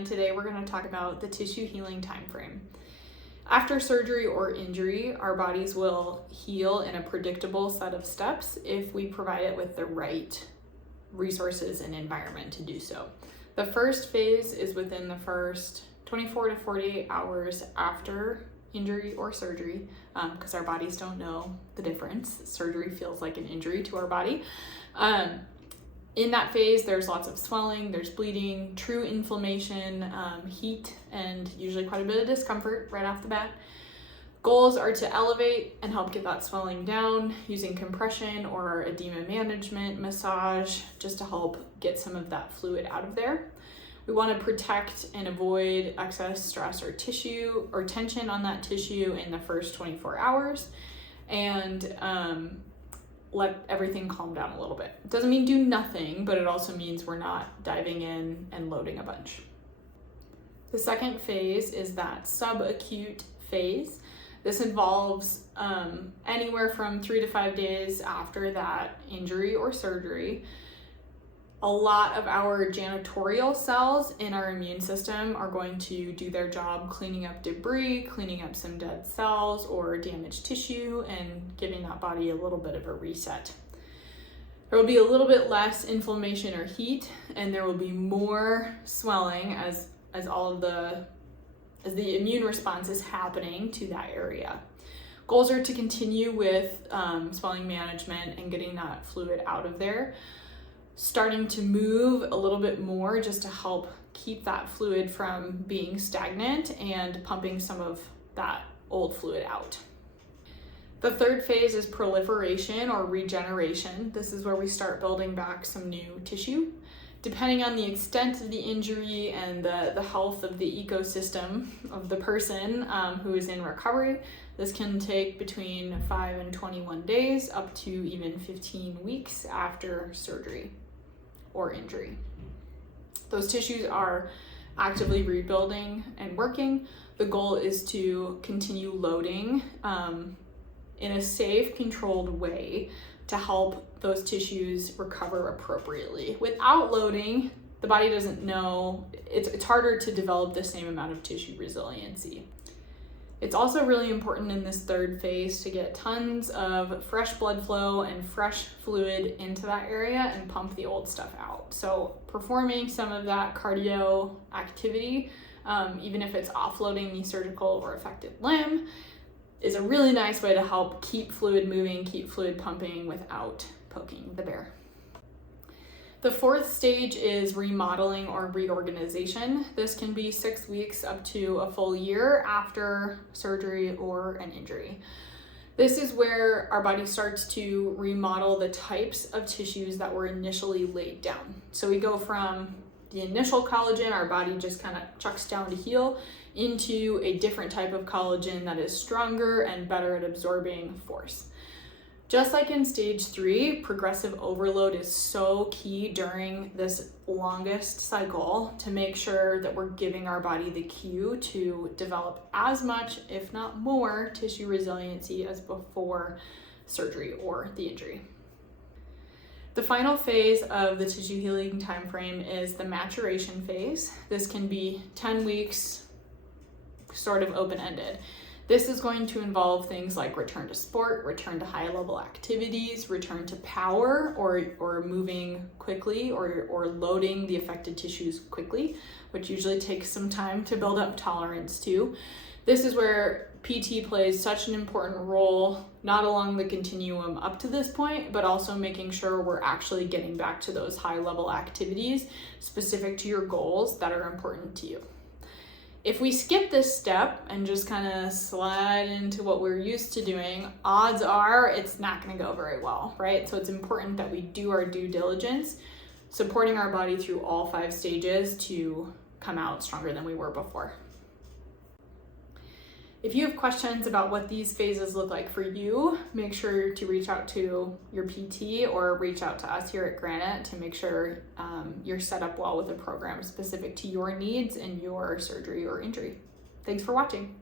and today we're going to talk about the tissue healing time frame. After surgery or injury, our bodies will heal in a predictable set of steps if we provide it with the right resources and environment to do so. The first phase is within the first 24 to 48 hours after injury or surgery, because our bodies don't know the difference. Surgery feels like an injury to our body. In that phase, there's lots of swelling, there's bleeding, true inflammation, heat, and usually quite a bit of discomfort right off the bat. Goals are to elevate and help get that swelling down using compression or edema management, massage, just to help get some of that fluid out of there. We want to protect and avoid excess stress or tissue or tension on that tissue in the first 24 hours and let everything calm down a little bit. It doesn't mean do nothing, but it also means we're not diving in and loading a bunch. The second phase is that subacute phase. This involves anywhere from 3 to 5 days after that injury or surgery. A lot of our janitorial cells in our immune system are going to do their job cleaning up debris, cleaning up some dead cells or damaged tissue, and giving that body a little bit of a reset. There will be a little bit less inflammation or heat, and there will be more swelling as the immune response is happening to that area. Goals are to continue with swelling management and getting that fluid out of there, starting to move a little bit more just to help keep that fluid from being stagnant and pumping some of that old fluid out. The third phase is proliferation or regeneration. This is where we start building back some new tissue. Depending on the extent of the injury and the health of the ecosystem of the person who is in recovery, this can take between 5 and 21 days up to even 15 weeks after surgery or injury. Those tissues are actively rebuilding and working. The goal is to continue loading in a safe, controlled way to help those tissues recover appropriately. Without loading, the body doesn't know, it's harder to develop the same amount of tissue resiliency. It's also really important in this third phase to get tons of fresh blood flow and fresh fluid into that area and pump the old stuff out. So performing some of that cardio activity, even if it's offloading the surgical or affected limb, is a really nice way to help keep fluid moving, keep fluid pumping without poking the bear. The fourth stage is remodeling or reorganization. This can be 6 weeks up to a full year after surgery or an injury. This is where our body starts to remodel the types of tissues that were initially laid down. So we go from the initial collagen, our body just kind of chucks down to heal, into a different type of collagen that is stronger and better at absorbing force. Just like in stage 3, progressive overload is so key during this longest cycle to make sure that we're giving our body the cue to develop as much, if not more, tissue resiliency as before surgery or the injury. The final phase of the tissue healing time frame is the maturation phase. This can be 10 weeks, sort of open-ended. This is going to involve things like return to sport, return to high-level activities, return to power, or moving quickly, or loading the affected tissues quickly, which usually takes some time to build up tolerance to. This is where PT plays such an important role, not along the continuum up to this point, but also making sure we're actually getting back to those high-level activities specific to your goals that are important to you. If we skip this step and just kind of slide into what we're used to doing, odds are it's not going to go very well, right? So it's important that we do our due diligence, supporting our body through all 5 stages to come out stronger than we were before. If you have questions about what these phases look like for you, make sure to reach out to your PT or reach out to us here at Granite to make sure you're set up well with a program specific to your needs and your surgery or injury. Thanks for watching.